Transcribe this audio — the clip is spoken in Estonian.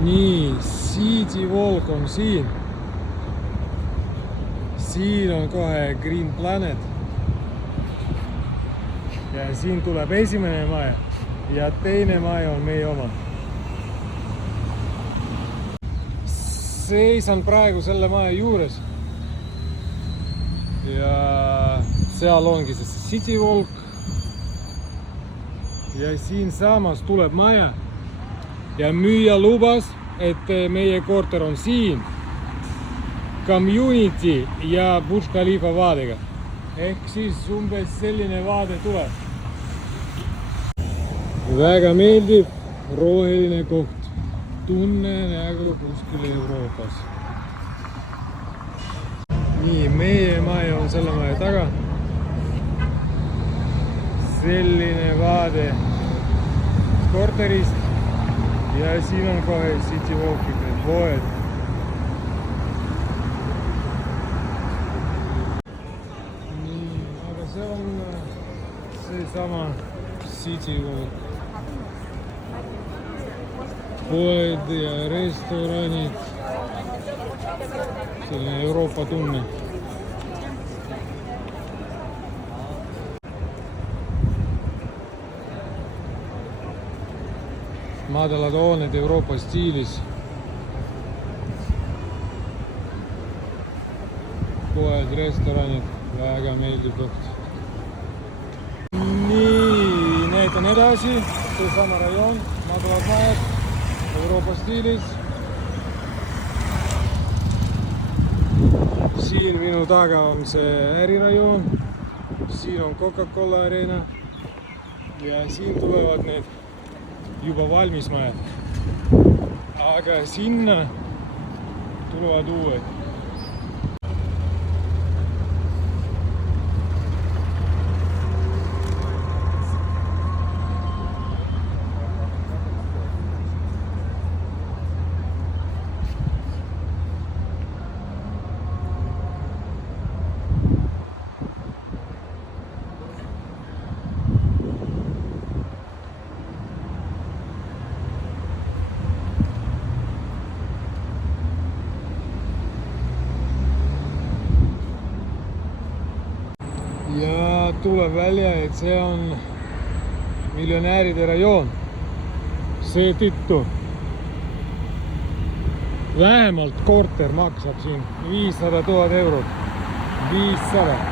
Nii, City Walk on siin. Siin on kohe Green Planet. Ja siin tuleb esimene maja ja teine maja on meie oma. Seisan praegu selle maja juures. Ja seal ongi see City Walk. Ja siin samas tuleb maja. Ja müüja lubas, et meie korter on siin. Community ja Burj Khalifa vaadega. Ehk siis umbes selline vaade tuleb. Väga meeldib, roheline koht. Tunnen nagu kuskil Euroopas. Nii, meie maja on selle maja taga. Selline vaade korterist. Ja siin on kohe City Walkid, need poed. Nii, aga see on seesama City Walk. Poed ja restoranid. Selline Euroopa tunne. Madalad hooned Euroopa stiilis. Poed, restoranid, väga meeldib koht. Nii, näitan edasi. Seesama rajoon, madalad majad Euroopa stiilis. Siin minu taga on see ärirajoon. Siin on Coca-Cola Arena. Ja siin tulevad need juba valmis majad. Aga sinna tulevad uued. Ja tuleb välja, et see on miljonääride rajoon. Seetõttu vähemalt korter maksab siin 500 000 eurot. 500.